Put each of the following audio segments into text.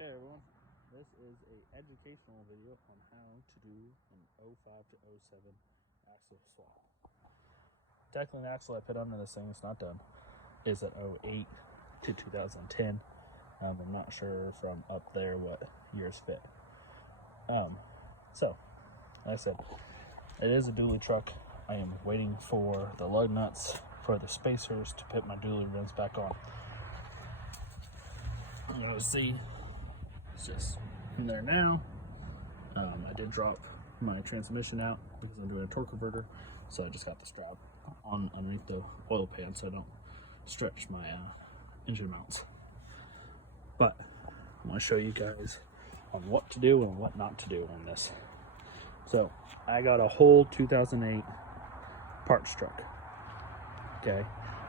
Okay everyone, this is a educational video on how to do an 05 to 07 axle swap. Technically the axle I put under this thing is not done. Is at 08 to 2010. I'm not sure from up there what years fit. So, like I said, it is a dually truck. I am waiting for the lug nuts for the spacers to put my dually rims back on. You're gonna see it's just in there now. I did drop my transmission out because I'm doing a torque converter, so I just got the strap on underneath the oil pan so I don't stretch my engine mounts. But I want to show you guys on what to do and what not to do on this. So I got a whole 2008 parts truck. Okay,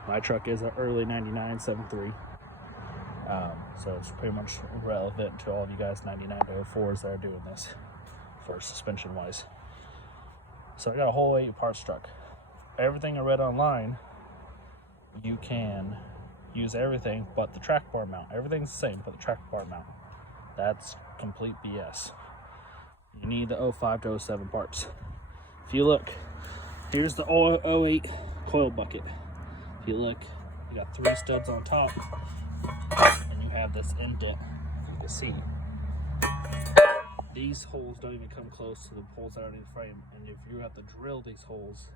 my truck is an early 99 7.3. So it's pretty much relevant to all of you guys 99 to 04s that are doing this for suspension wise. So I got a whole 8 parts truck. Everything I read online, you can use everything but the track bar mount. Everything's the same but the track bar mount. That's complete BS. You need the 05 to 07 parts. If you look, here's the 08 coil bucket. If you look, you got 3 studs on top. And you have this indent, you can see. These holes don't even come close to the holes that are in the frame, and if you have to drill these holes,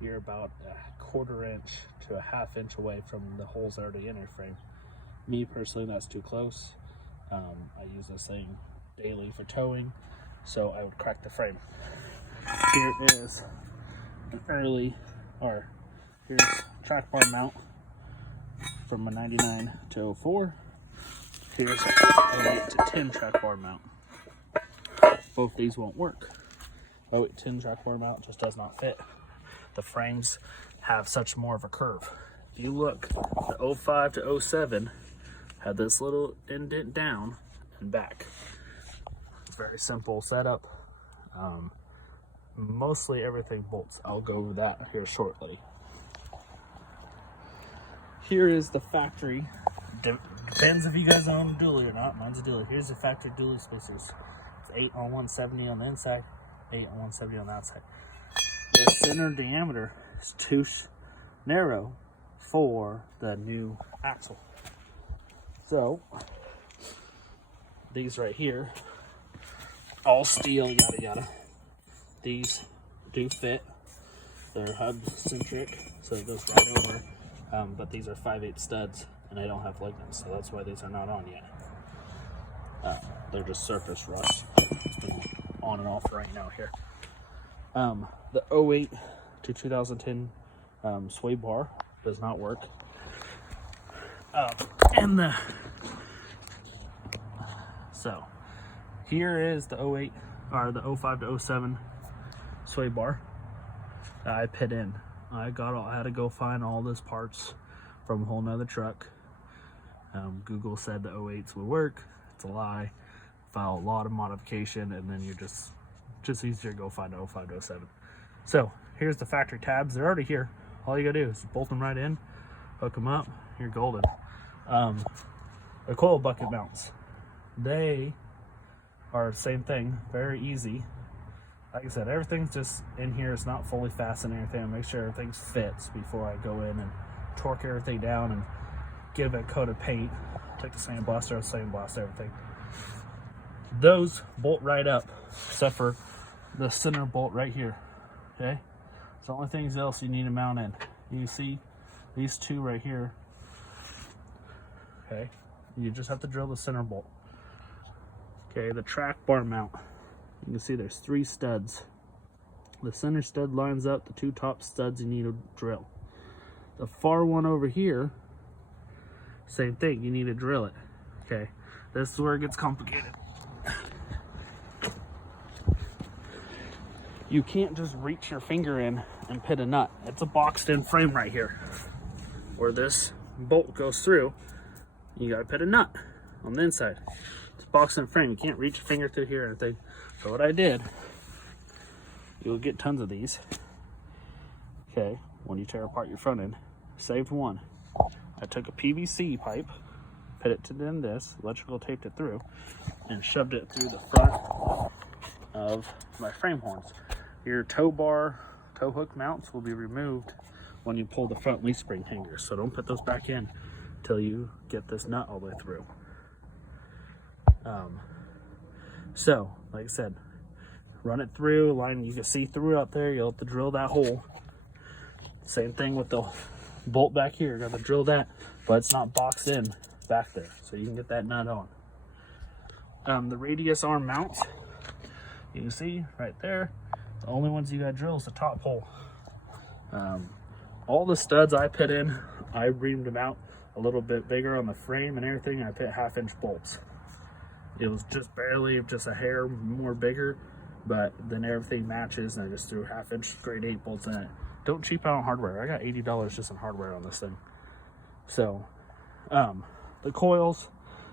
you're about a 1/4 inch to a 1/2 inch away from the holes that are already in your frame. Me personally, that's too close. I use this thing daily for towing, so I would crack the frame. Here is an early, or here's track bar mount from a 99 to 04. Here's a 08 to 10 track bar mount. Both these won't work. 08 to 10 track bar mount just does not fit. The frames have such more of a curve. If you look, the 05 to 07 had this little indent down and back. Very simple setup. Mostly everything bolts. I'll go over that here shortly. Here is the factory. Depends if you guys own a dually or not. Mine's a dually. Here's the factory dually spacers. It's 8 on 170 on the inside, 8 on 170 on the outside. The center diameter is too narrow for the new axle. So these right here, all steel, yada yada. These do fit. They're hub centric, so it goes right over. But these are 5/8 studs, and I don't have lug nuts, so that's why these are not on yet. They're just surface rust, on and off right now here. The 08 to 2010 sway bar does not work. So here is the 08 or the 05 to 07 sway bar that I put in. I had to go find all those parts from a whole nother truck. Google said the 08s would work. It's a lie. File a lot of modification, and then you're just easier to go find the 05 to 07. So here's the factory tabs. They're already here. All you gotta do is bolt them right in, hook them up, you're golden. The coil bucket mounts, they are the same thing, very easy. Like I said, everything's just in here. It's not fully fastened and everything. Make sure everything fits before I go in and torque everything down and give it a coat of paint. Take the sandblast everything. Those bolt right up, except for the center bolt right here. Okay, it's the only things else you need to mount in. You can see these two right here. Okay, you just have to drill the center bolt. Okay, the track bar mount. You can see there's 3 studs. The center stud lines up the 2 top studs you need to drill. The far one over here, same thing, you need to drill it. Okay, this is where it gets complicated. You can't just reach your finger in and put a nut. It's a boxed in frame right here. Where this bolt goes through, you gotta put a nut on the inside. It's a boxed in frame. You can't reach your finger through here or anything. So what I did, you'll get tons of these. Okay, when you tear apart your front end, saved one. I took a PVC pipe, fit it to then this, electrical taped it through, and shoved it through the front of my frame horns. Your tow hook mounts will be removed when you pull the front leaf spring hangers, so don't put those back in until you get this nut all the way through. So like I said, run it through line. You can see through up there. You'll have to drill that hole. Same thing with the bolt back here. You're gonna drill that, but it's not boxed in back there, so you can get that nut on. The radius arm mounts, you can see right there, the only ones you gotta drill is the top hole. All the studs I put in, I reamed them out a little bit bigger on the frame and everything. I put 1/2 inch bolts. It was just barely, just a hair more bigger, but then everything matches, and I just threw 1/2 inch grade 8 bolts in it. Don't cheap out on hardware. I got $80 just on hardware on this thing. So the coils,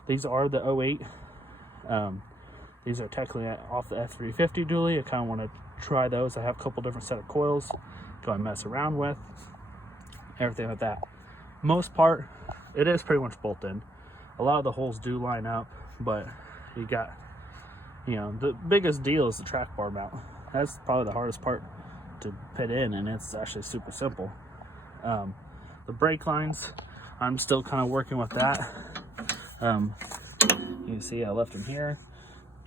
these are the 08. These are technically off the F350 dually. I kind of want to try those. I have a couple different set of coils go and mess around with, everything like that. Most part, it is pretty much bolt in. A lot of the holes do line up, but you got, you know, the biggest deal is the track bar mount. That's probably the hardest part to put in, and it's actually super simple. The brake lines, I'm still kind of working with that. You can see I left them here,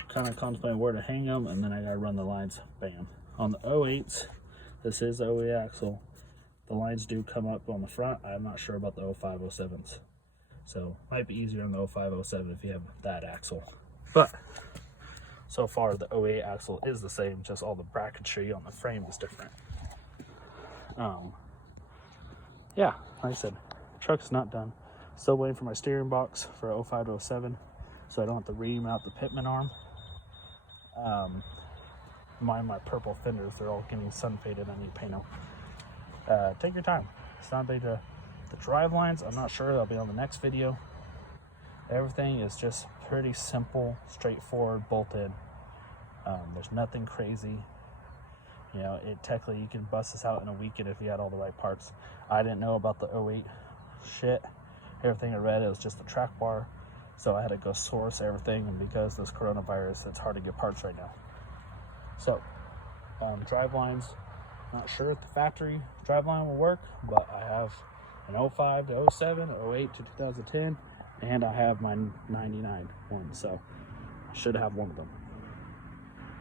kind of contemplating where to hang them, and then I gotta run the lines. Bam. On the 08s, this is the 08 axle. The lines do come up on the front. I'm not sure about the 05, 07s. So might be easier on the 05, 07 if you have that axle. But so far the 08 axle is the same, just all the bracketry on the frame is different. Yeah, like I said, truck's not done. Still waiting for my steering box for 05 to 07, so I don't have to remount the pitman arm. My purple fenders, they're all getting sun faded. I need to paint them. Take your time. It's not big. The drive lines, I'm not sure. They'll be on the next video. Everything is just pretty simple, straightforward, bolted. There's nothing crazy. You know, technically you can bust this out in a weekend if you had all the right parts. I didn't know about the 08 shit. Everything I read, it was just the track bar. So I had to go source everything, and because this coronavirus, it's hard to get parts right now. So, drive lines, not sure if the factory drive line will work, but I have an 05 to 07, 08 to 2010, and I have my 99 one, so I should have one of them.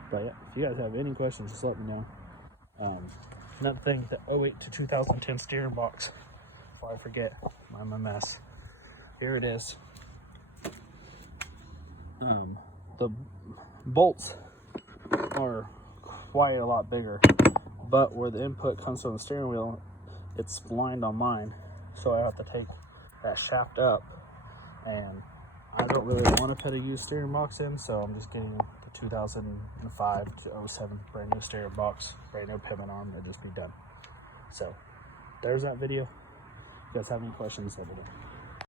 But yeah, if you guys have any questions, just let me know. Another thing, the 08 to 2010 steering box, before I forget, I'm a mess. Here it is. The bolts are quite a lot bigger, but where the input comes from the steering wheel, it's splined on mine, so I have to take that shaft up, and I don't really want to put a used steering box in, so I'm just getting the 2005 to 07 brand new steering box, brand new pivot arm, that just be done. So there's that video. If you guys have any questions, let me know.